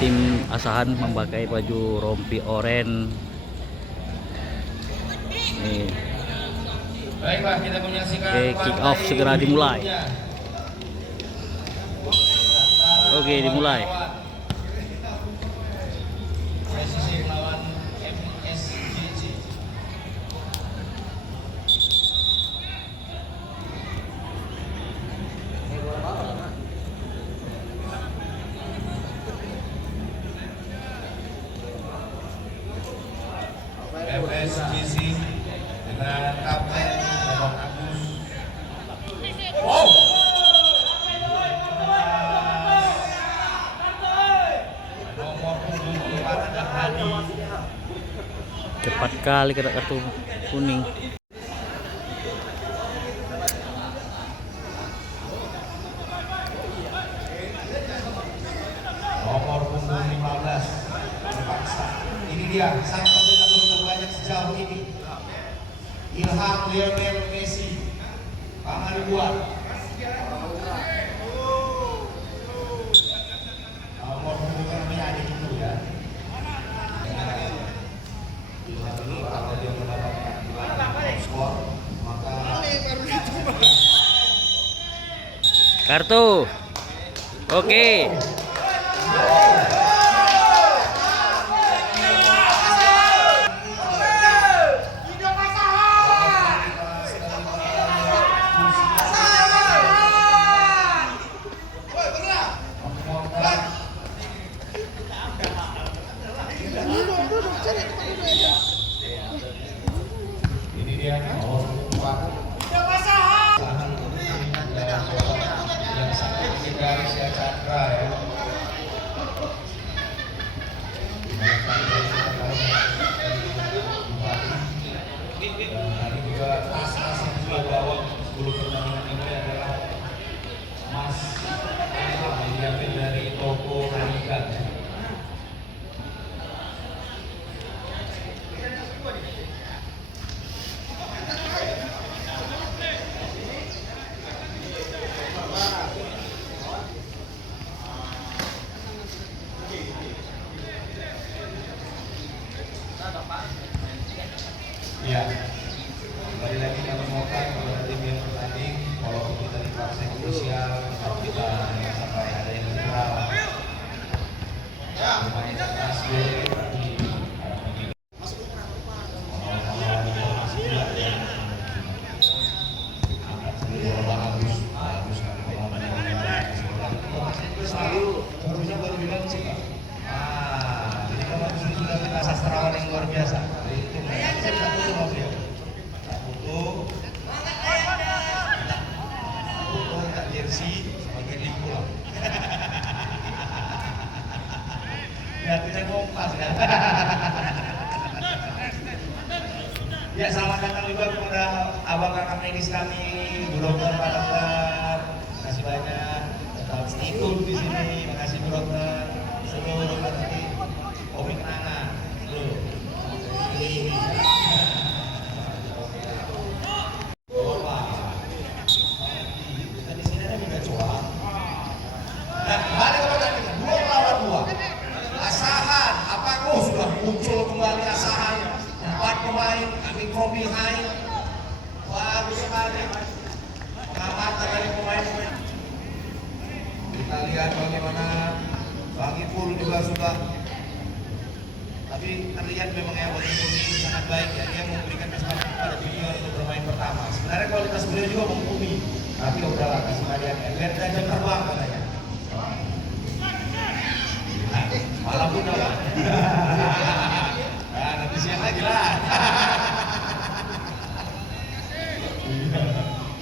Tim Asahan memakai baju rompi oranye. Nih. Baiklah, kita menyaksikan kick off segera dimulai. Oke, dimulai. Presisi melawan MSGJ. MSGC dengan Kapten Bapak Agus. Wow. Nomor punggung 4 ada Hadi. Cepat kali kena kartu kuning. Nomor punggung 15 terpaksa. Ini dia sang pencetak gol terbanyak sejauh ini. Ilham Lionel Messi. Pangan buat. Nomor punggung ini ada itu ya. Ilham ini kalau dia mendapatkan skor maka Kartu. Oke. ini dia nomor 4. Yang sangat legendaris ya Chandra ya. Dan tadi juga tas-tas yang juga bawa sebelum pertandingan ini adalah emas yang diambil dari toko Harigan. Ya, kembali lagi kami mohon kepada tim yang bertanding, walaupun kita di fase krusial, kita sampai ada yang viral. Bermain keras tapi sastrawan yang luar biasa. Foto tak jersey sebagai link pulang. Gratisnya kompas kan. Ya, selamat datang juga kepada abang kakak medis kami, Bu Dokter, Pak Dokter. Terima kasih banyak. Tetap stay tune di sini. Terima kasih Bu Dokter. Seluruh dokter ini. Omi kenangan. Ini. Muncul kembali Asahan, 4 pemain, kami Kobi Hai, bagus sekali pengamatan dari pemain-pemain. Kita lihat bagaimana Bang Ipul juga sudah, tapi terlihat memang ya Bang Ipul ini sangat baik ya, dia memberikan kesempatan kepada junior untuk bermain pertama. Sebenarnya kualitas beliau juga mumpuni, tapi udahlah kasih kalian, biar kita jam terbang katanya. apapun apa. Nah, nanti siang lagi lah.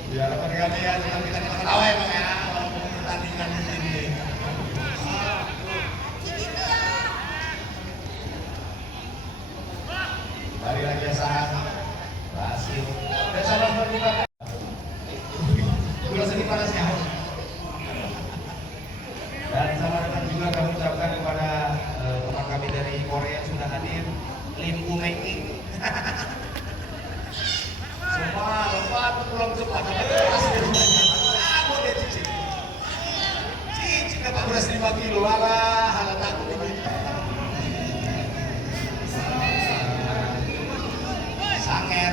Biar harapan kami ya, tetap kita ketawa emang ya, walaupun pertandingan ini. Dari lagi Asahan, berhasil. Dan salah berbuka. Gula seni panasnya. Dan selamat datang juga kami ucapkan kepada teman kami dari Korea yang sudah hadir, Lim Umeng. Semua lompat pulang cepat. Boleh cicing. Cicing dapat beras 5 kilo. Alah, halah takut ini.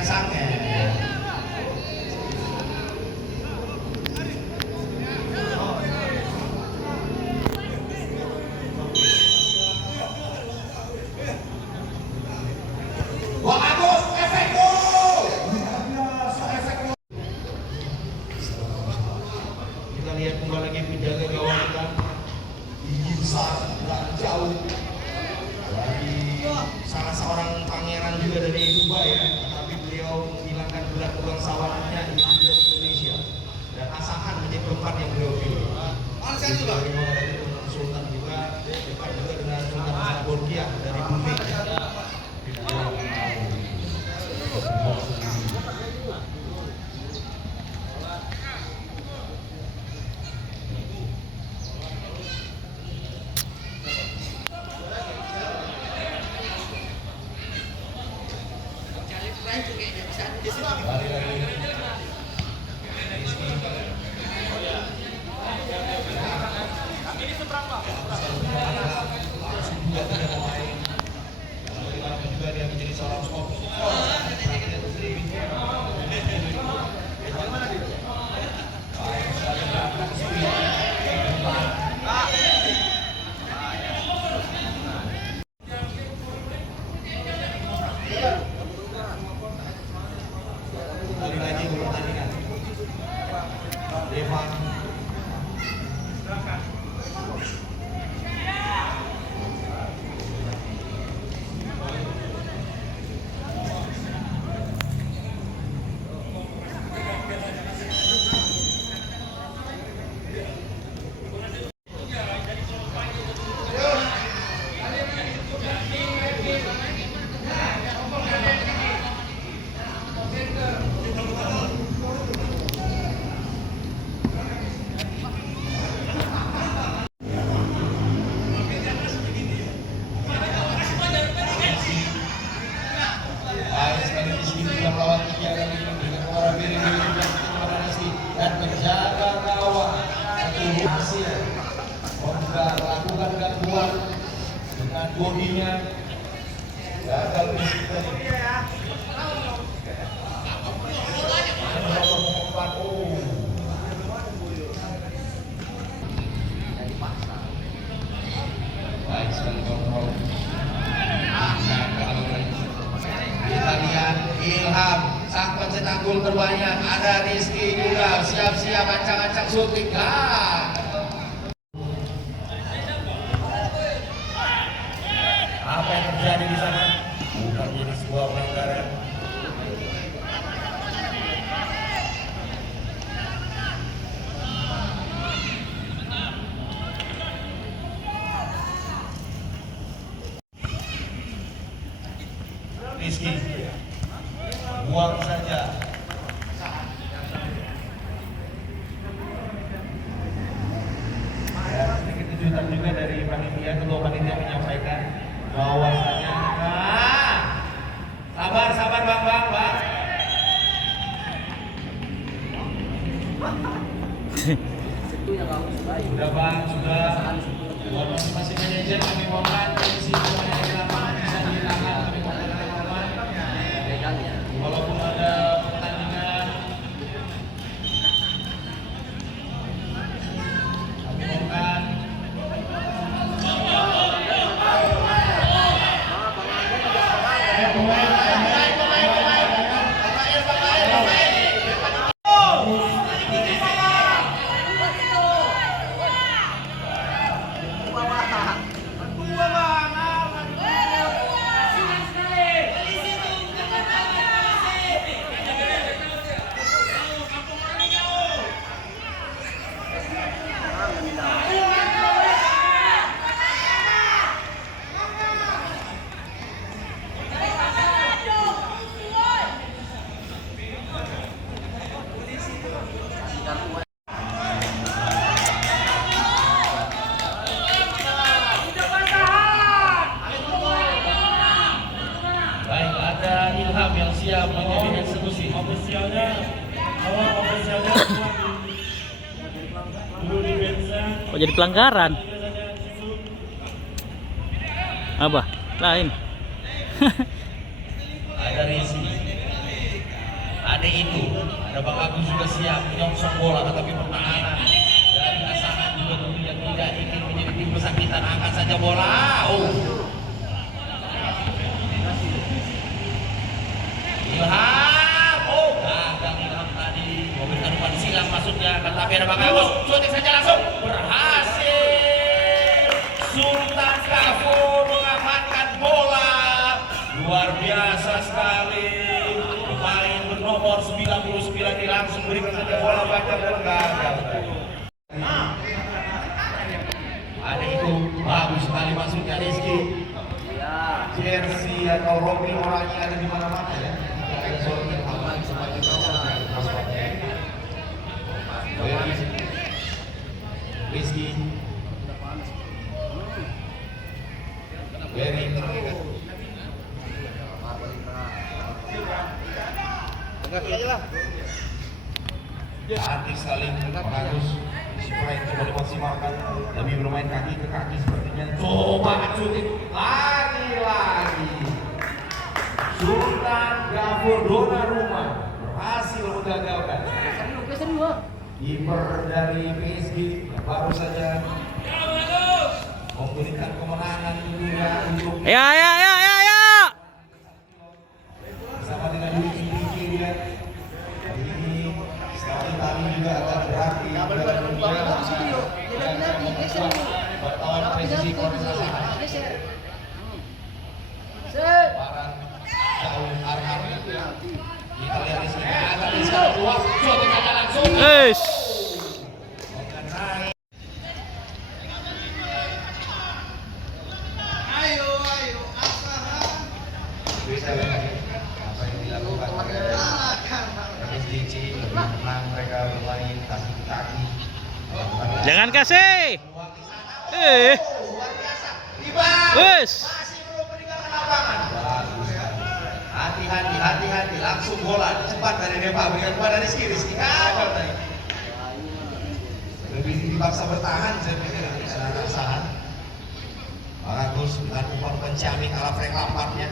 Sanger. Wah, Agus, efek gol! Efek gol. Kita lihat kembali lagi penjaga gawang kita. Gigi besar, jauh. Dari salah seorang pangeran juga dari Dubai ya, tapi beliau menghilangkan gelar bangsawannya di Indonesia. Dan Asahan menjadi tempat yang beliau pilih. Dari Sultan juga, dekat juga dengan Sultan Bolkiah dari Brunei. Juga dia menjadi seorang sport. Kali lagi pertandingan. Devan. Dan menjaga gawang hasil melakukan gangguan dengan bodinya gagal fisik tadi. Baik sekali kontrol. Kita lihat Ilham, sang pencetak gol terbanyak. Ada Rizky juga, siap-siap ancang-ancang syuting. Apa yang terjadi di sana? Bukan jadi sebuah pelanggaran. Rizky buang saja. Ya, sedikit kejutan juga dari panitia, ketua panitia menyampaikan bahwasanya sabar bang. Sudah bang, sudah. Buat masing-masing manajer kami mohon kondisi pemain di lapangan bisa dihilangkan, kami mohon. Walaupun ada pertandingan, kami mohon. siap menjadi eksekusi. Ofisialnya dulu di bensa. Kok jadi pelanggaran? Apa? Lain. Ada Rizky, ada itu, ada Bang Agus juga siap menyongsong bola, tetapi pertahanan dari pasangan juga tentunya tidak ingin menjadi tim kesakitan, angkat saja bola. Ilham, gagal Ilham tadi, memberikan umpan silang maksudnya, tetapi ada Bang Agus, shooting saja langsung, berhasil. Sultan Kafur mengamankan bola, luar biasa sekali. Pemain bernomor 99 ini langsung berikan saja bola baca dan gagal. Ada itu, bagus sekali masuknya Rizky. Jersey atau rompi orangnya ada di mana-mana ya. Ada soal yang aman sebagai Rizky. Very terlihat. Hati saling bagus. Sprint coba dimaksimalkan, lebih bermain kaki ke kaki sepertinya. Coba shooting lagi. Sultan Gafur Donnarumma berhasil menggagalkan. Kiper dari PSG baru saja memberikan kemenangan dunia untuk Ya. bersama dengan Luigi Pique dia. Ini sekali kali juga akan berarti bertawan presisi koordinasi barang jauh arah kita lihat di sini akan bisa keluar shooting aja langsung mengenai bisa lagi apa yang dilakukan oleh MSDC lebih tenang mereka bermain kaki ke kaki. Jangan kasih. Luar biasa. Wes. Masih belum meninggalkan lapangan. Bagus. Hati-hati langsung bola cepat dari Deva berikan kepada Rizky gagal tadi. Lebih dipaksa bertahan saya pikir ada kesahan. Bagus dengan umpan pencamik ala Frank Lampardnya.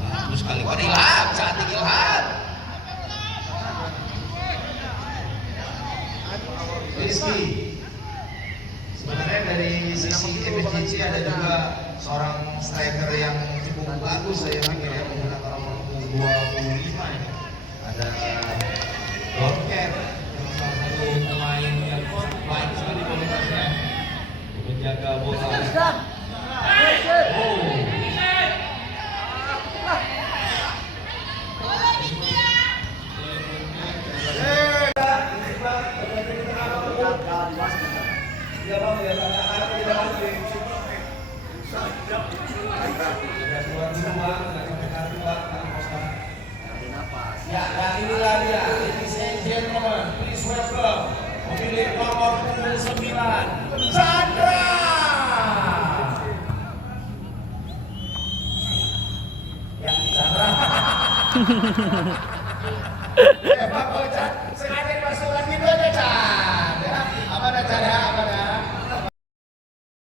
Bagus sekali. Wah, Ilham, cantik Ilham. Rizky. Sebenarnya dari sisi MSGC ada juga seorang striker yang cukup bagus saya pikir ya, menggunakan nomor 25 ini. Ada Donker yang salah satu pemain yang baik sekali kualitasnya untuk menjaga bola. Ya, dan inilah dia, ladies and gentlemen, please welcome pemilik nomor 9, Chandra. Ya, Chandra. Pak Kocan, sengaja dimasukkan gitu aja, Chandra. Apa ada Chandra?